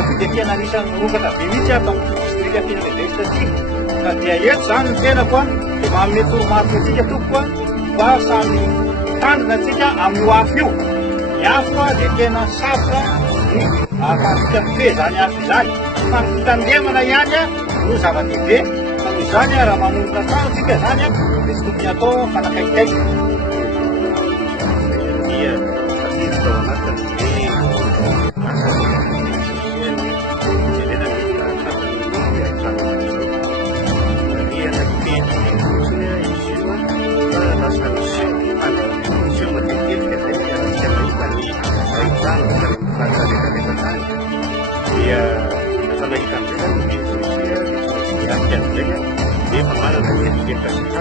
zava-pisotro dia tena anisan'ny morokana be mihitsy atao distrika tena lehibe itatsika ka dia eto zany ny tenako a dia manome toromarika antsika tompoko a fa samy tandrina antsika amin'ny hoafy io ny afo a dia tena sarotra ny ahafahantsika fiteza ny afo izany fa ny fitandremana ihany a no zava-dehibe fa noho izany a raha manomboka trano tsika zany a dia tsy tokony atao fanakaikaiky Dia pengalaman ketika kita